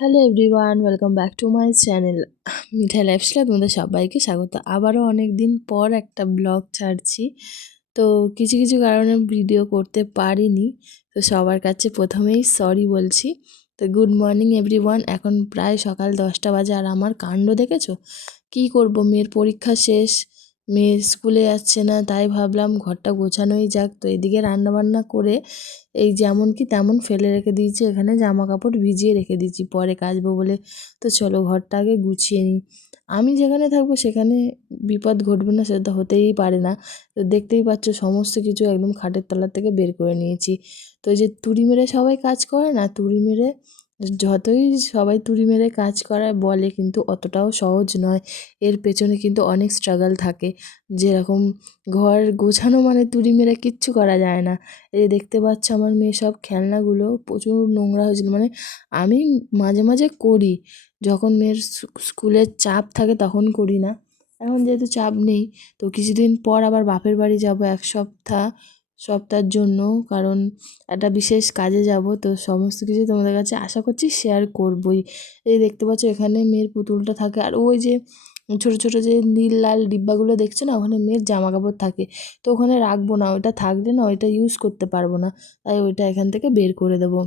Hello everyone, welcome back to my channel Mithai lifestyle. তোমাদের সবাইকে স্বাগত। আবারও অনেক দিন পর একটা ব্লগ ছাড়ছি। তো কিছু কিছু কারণে ভিডিও করতে পারিনি, তো সবার কাছে প্রথমেই সরি বলছি। তো গুড মর্নিং এভরিওয়ান, এখন প্রায় সকাল 10টা বাজে। আর আমার কাণ্ড দেখেছো? কি করব, মেয়ের পরীক্ষা শেষ, মেয়ে স্কুলে যাচ্ছে না, তাই ভাবলাম ঘরটা গোছানোই যাক। তো এদিকে রান্নাবান্না করে এই যেমন কি তেমন ফেলে রেখে দিয়েছি, এখানে জামা কাপড় ভিজিয়ে রেখে দিয়েছি পরে কাচবো বলে। তো চলো ঘরটা আগে গুছিয়ে নিই। আমি যেখানে থাকবো সেখানে বিপদ ঘটবে না, সেটা তো হতেই পারে না। তো দেখতেই পাচ্ছ সমস্ত কিছু একদম খাটের তলার থেকে বের করে নিয়েছি। তো এই যে তুড়ি মেরে সবাই কাজ করে না, তুড়ি মেরে যতই সবাই তুড়ি মেরে কাজ করায় বলে, কিন্তু অতটাও সহজ নয়। এর পেছনে কিন্তু অনেক স্ট্রাগল থাকে। যেরকম ঘর গোছানো মানে তুড়ি মেরে কিচ্ছু করা যায় না। এই দেখতে পাচ্ছ আমার মেয়ে সব খেলনাগুলো প্রচুর নোংরা হয়েছিল। মানে আমি মাঝে মাঝে করি, যখন মেয়ের স্কুলের চাপ থাকে তখন করি না। এখন যেহেতু চাপ নেই, তো কিছুদিন পর আবার বাপের বাড়ি যাব 1 সপ্তাহের জন্য, কারণ একটা বিশেষ কাজে যাব। তো সমস্ত কিছু তোমাদের কাছে আশা করছি শেয়ার করবই। এই দেখতে পাচ্ছ এখানে মেয়ের পুতুলটা থাকে, আর ওই যে ছোট ছোট যে নীল লাল ডিব্বাগুলো দেখছো না, ওখানে মেয়ের জামা কাপড় থাকে। তো ওখানে রাখবো না, ওইটা থাকলে না ওইটা ইউজ করতে পারবো না, তাই ওইটা এখান থেকে বের করে দেবো।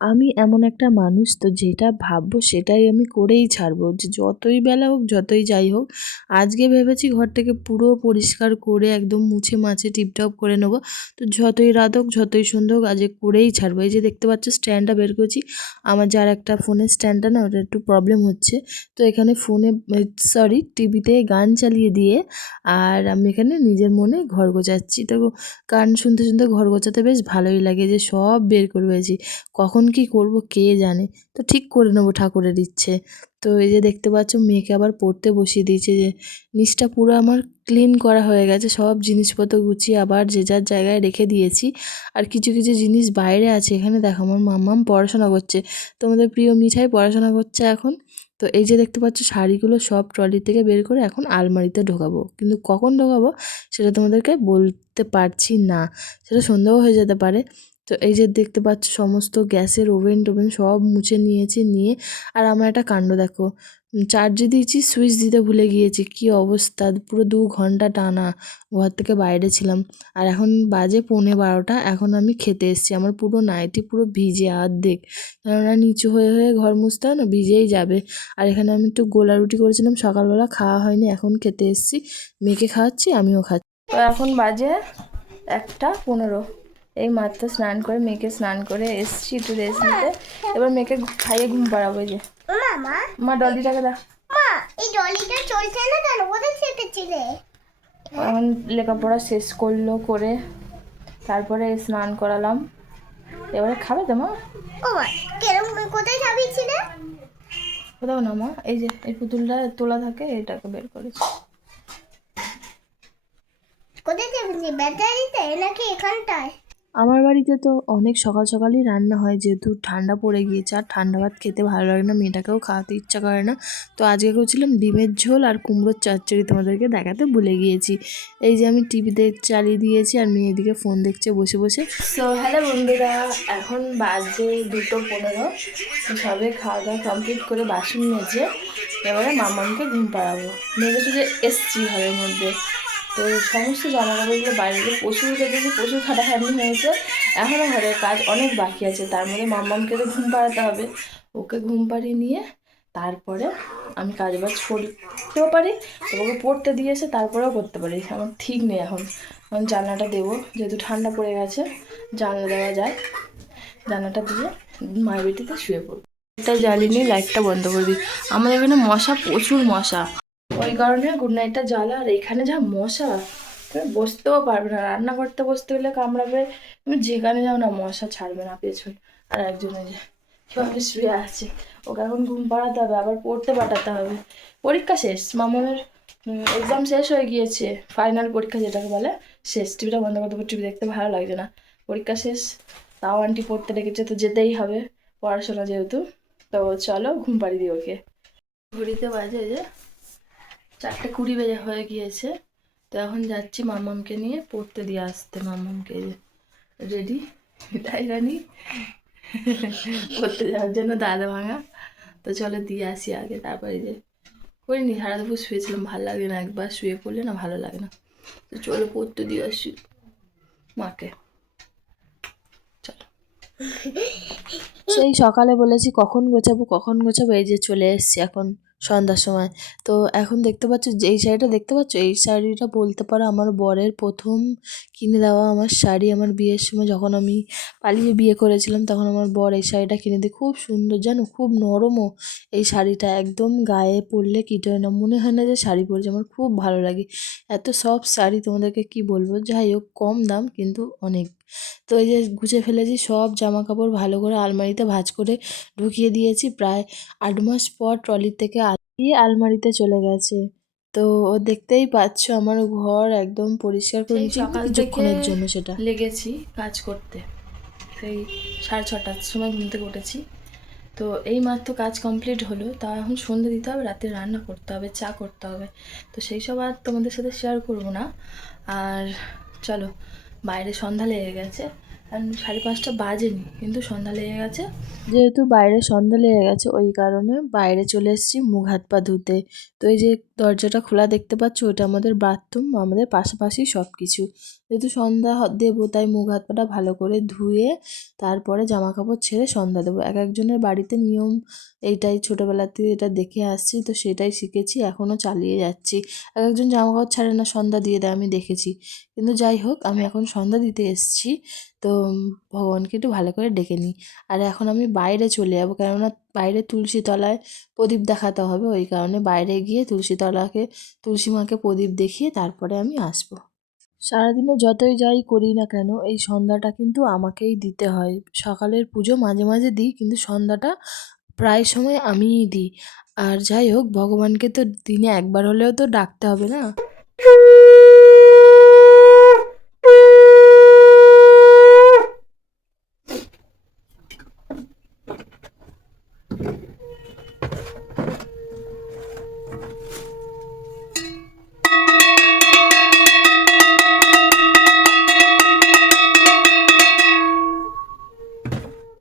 আমি এমন একটা মানুষ, তো যেটা ভাববো সেটাই আমি করেই ছাড়বো, যে যতই বেলা হোক যতই যাই হোক। আজকে ভেবেছি ঘরটাকে পুরো পরিষ্কার করে একদম মুছে মাছে টিপটপ করে নেবো। তো যতই রাত হোক যতই সন্ধ্যা হোক আজকে করেই ছাড়বো। এই যে দেখতে পাচ্ছ স্ট্যান্ডটা বের করেছি। আমার যার একটা ফোনের স্ট্যান্ডটা না, ওটা একটু প্রবলেম হচ্ছে। তো এখানে টিভিতে গান চালিয়ে দিয়ে আর আমি এখানে নিজের মনে ঘর গোছাচ্ছি। তো গান শুনতে শুনতে ঘর গোছাতে বেশ ভালোই লাগে, যে সব বের করে রয়েছি। কখন কি করব কে জানে, তো ঠিক করে নেবো ঠাকুরের ইচ্ছে। তো এই যে দেখতে পাচ্ছ মেয়েকে আবার পড়তে বসিয়ে দিয়েছে। যে নিচটা পুরো আমার ক্লিন করা হয়ে গেছে, সব জিনিসপত্র গুছিয়ে আবার যে যার জায়গায় রেখে দিয়েছি। আর কিছু কিছু জিনিস বাইরে আছে। এখানে দেখো আমার মাম্মাম পড়াশোনা করছে, তোমাদের প্রিয় মিঠাই পড়াশোনা করছে এখন। তো এই যে দেখতে পাচ্ছ শাড়িগুলো সব ট্রলি থেকে বের করে এখন আলমারিতে ঢোকাবো, কিন্তু কখন ঢোকাবো সেটা তোমাদেরকে বলতে পারছি না, সেটা সন্দেহ হয়ে যেতে পারে। তো এই যে দেখতে পাচ্ছ সমস্ত গ্যাসের ওভেন টোভেন সব মুছে নিয়েছি, নিয়ে আর আমার একটা কাণ্ড দেখো, চার্জে দিয়েছি, সুইচ দিতে ভুলে গিয়েছি। কি অবস্থা, পুরো 2 ঘন্টা টানা ঘর থেকে বাইরে ছিলাম। আর এখন বাজে 11:15, এখন আমি খেতে এসেছি। আমার পুরো নাইটি পুরো ভিজে অর্ধেক, কেননা নিচু হয়ে হয়ে ঘর মুছতে হয় না, ভিজেই যাবে। আর এখানে আমি একটু গোলা রুটি করেছিলাম সকালবেলা, খাওয়া হয়নি, এখন খেতে এসেছি। মেয়েকে খাওয়াচ্ছি, আমিও খাচ্ছি। তো এখন বাজে 1:15। এই মাত্র স্নান করে মেয়েকে স্নান করে এসছি একটু রেস্ট নিতে। এবার মেয়েকে খাইয়ে ঘুম পাড়াবো। এই যে মা ডলিটাকে দেখ, এই ডলিটা চলছে না কেন? কোথায় চেপেছিলে? এখন লেখাপড়া শেষ করলো, করে তারপরে স্নান করালাম। এবারে খাবে তো মা? ও মা, কেরম কোথায় চাপিয়েছিলে? কোথাও না মা, এই যে এই পুতুলটা তোলা থাকে, এটাকে বের করেছি। কোথায় চাপিয়েছি? ব্যাটারিতে নাকি এখানটায়? আমার বাড়িতে তো অনেক সকাল সকালই রান্না হয়, যেহেতু ঠান্ডা পড়ে গিয়েছে, আর ঠান্ডা ভাত খেতে ভালো লাগে না, মেয়েটাকেও খাওয়াতে ইচ্ছা করে না। তো আজকে করছিলাম ডিমের ঝোল আর কুমড়োর চচ্চড়ি, তোমাদেরকে দেখাতে ভুলে গিয়েছি। এই যে আমি টিভিতে চালিয়ে দিয়েছি আর মেয়ে এদিকে ফোন দেখছে বসে বসে। সো হ্যালো বন্ধুরা, এখন বাজে 2:15। সবে খাওয়া দাওয়া কমপ্লিট করে বাসন মেজে এবারে মামাকে ঘুম পাড়াবো। মেয়েকে তো যে এসছি ঘরের মধ্যে, তো সমস্ত জামা কাপড়গুলো বাইরে প্রচুর দেখেছি, প্রচুর খাটাখাটনি হয়েছে। এখনও ঘরের কাজ অনেক বাকি আছে, তার মধ্যে মাম্মামকে তো ঘুম পাড়াতে হবে। ওকে ঘুম পাড়িয়ে নিয়ে তারপরে আমি কাজ বাজ করতেও পারি, তো ওকে পড়তে দিয়ে এসে তারপরেও করতে পারি, আমার ঠিক নেই এখন। এখন জানলাটা দেবো, যেহেতু ঠান্ডা পড়ে গেছে জানলা দেওয়া যায়। জানলাটা দিয়ে মায়ের বেটিতে শুয়ে পড়বো। এটা জ্বালিয়ে লাইটটা বন্ধ করে দিই। আমাদের এখানে মশা, প্রচুর মশা, ওই কারণে গুড নাইটটা জ্বালা। আর এখানে যা মশা, তুমি বসতেও পারবে না, রান্না করতে বসতে গেলে কামড়াবে। তুমি যেখানে যাও না মশা ছাড়বে না পেছন। আর একজনে যে কীভাবে শুয়ে আছে, ওকে এখন ঘুম পাড়াতে হবে, আবার পড়তে পাঠাতে হবে। পরীক্ষা শেষ, মামাদের এক্সাম শেষ হয়ে গিয়েছে, ফাইনাল পরীক্ষা যেটাকে বলে শেষ। টিভিটা বন্ধ করতে, টিভি দেখতে ভালো লাগছে না, পরীক্ষা শেষ। তাও আন্টি পড়তে রেখেছে, তো যেতেই হবে পড়াশোনা যেহেতু। তো চলো ঘুম পাড়িয়ে দিই ওকে। ঘড়িতে বাজে যে 4:20 বেজে হয়ে গিয়েছে। তো এখন যাচ্ছি মামামকে নিয়ে পড়তে দিয়ে আসতে। মামামকে রেডি, তাই রানি পড়তে যাওয়ার জন্য দাদা ভাঙা। তো চলো দিয়ে আসি আগে, তারপরে যে করিনি, সারা দুপুর শুয়েছিলাম, ভালো লাগে না, একবার শুয়ে পড়লে না ভালো লাগে না। তো চলো পড়তে দিয়ে আসি মাকে, চলো। সেই সকালে বলেছি কখন গোছাবো, এই যে চলে এসেছি এখন সন্ধ্যার সময়। তো এখন দেখতে পাচ্ছ যে এই শাড়িটা দেখতে পাচ্ছ, এই শাড়িটা বলতে পারো আমার বরের প্রথম কিনে দেওয়া আমার শাড়ি। আমার বিয়ের সময় যখন আমি পালিয়ে বিয়ে করেছিলাম তখন আমার বর এই শাড়িটা কিনে দিয়ে, খুব সুন্দর জানো, খুব নরমও এই শাড়িটা, একদম গায়ে পরলে কিট হয় না, মনে হয় না যে শাড়ি পরেছে। আমার খুব ভালো লাগে, এত সফট শাড়ি, তোমাদেরকে কি বলবো। যাই হোক, কম দাম কিন্তু অনেক। তো এই যে গুছে ফেলেছি সব জামা কাপড়, ভালো করে আলমারিতে ভাঁজ করে ঢুকিয়ে দিয়েছি। প্রায় 8 মাস পর ট্রলির থেকে দিয়ে আলমারিতে চলে গেছে। তো ও দেখতেই পাচ্ছ আমার ঘর একদম পরিষ্কার করে নিচ্ছি সকাল কিছুক্ষণের জন্য, সেটা লেগেছি কাজ করতে। সেই 6:30টার সময় ঘুম থেকে উঠেছি। তো এই মাত্র কাজ কমপ্লিট হলো, তা এখন সন্ধ্যে দিতে হবে, রাতে রান্না করতে হবে, চা করতে হবে। তো সেই সব আর তোমাদের সাথে শেয়ার করব না। আর চলো, বাইরে সন্ধ্যা লেগে গেছে, কারণ 5:30টা বাজেনি কিন্তু সন্ধ্যা লেগে গেছে। যেহেতু বাইরে সন্ধ্যা লেগে গেছে ওই কারণে বাইরে চলে এসেছি মুখ হাত পা ধুতে। তো এই যে দরজাটা খোলা দেখতে পাচ্ছ, ওটা আমাদের বাথরুম, আমাদের পাশাপাশি সব কিছু। যেহেতু সন্ধ্যা দেবো তাই মুখ হাত পাটা ভালো করে ধুয়ে তারপরে জামা কাপড় ছেড়ে সন্ধ্যা দেবো। এক একজনের বাড়িতে নিয়ম এইটাই, ছোটোবেলা থেকে এটা দেখে আসছি, তো সেটাই শিখেছি, এখনও চালিয়ে যাচ্ছি। এক একজন জামা কাপড় ছাড়ে না, সন্ধ্যা দিয়ে দেয়, আমি দেখেছি। কিন্তু যাই হোক, আমি এখন সন্ধ্যা দিতে এসেছি। তো ভগবানকে একটু ভালো করে ডেকে নিই। আর এখন আমি বাইরে চলে যাবো, কেননা বাইরে তুলসী তলায় প্রদীপ দেখাতে হবে, ওই কারণে বাইরে গিয়ে তুলসী মাকে প্রদীপ দেখিয়ে তারপরে আমি আসবো। সারাদিনে যতই যাই করি না কেন এই সন্ধ্যাটা কিন্তু আমাকেই দিতে হয়। সকালের পুজো মাঝে মাঝে দিই, কিন্তু সন্ধ্যাটা প্রায় সময় আমিই দিই। আর যাই হোক, ভগবানকে তো দিনে একবার হলেও তো ডাকতে হবে না।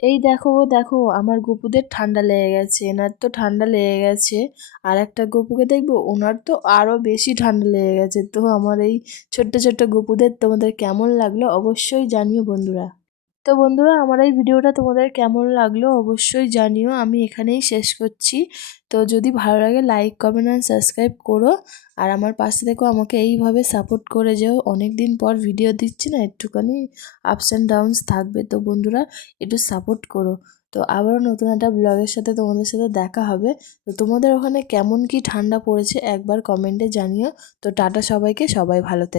এই দেখো দেখো, আমার গপুদের ঠান্ডা লেগে গেছে, এনার তো ঠান্ডা লেগে গেছে। আর একটা গপুকে দেখবো, ওনার তো আরও বেশি ঠান্ডা লেগে গেছে। তো আমার এই ছোট্ট ছোট্ট গপুদের তোমাদের কেমন লাগলো অবশ্যই জানিও বন্ধুরা। তো বন্ধুরা, আমার এই ভিডিওটা তোমাদের কেমন লাগলো অবশ্যই জানিও। আমি এখানেই শেষ করছি। তো যদি ভালো লাগে লাইক কমেন্ট আর সাবস্ক্রাইব করো। আর আমার পাশে থেকেও আমাকে এইভাবে সাপোর্ট করে যেও। অনেক দিন পর ভিডিও দিচ্ছি না, একটুখানি আপস অ্যান্ড ডাউনস থাকবে, তো বন্ধুরা একটু সাপোর্ট করো। তো আবারও নতুন একটা ব্লগের সাথে তোমাদের সাথে দেখা হবে। তো তোমাদের ওখানে কেমন কি ঠান্ডা পড়েছে একবার কমেন্টে জানিও। তো টাটা সবাইকে, সবাই ভালো থেকো।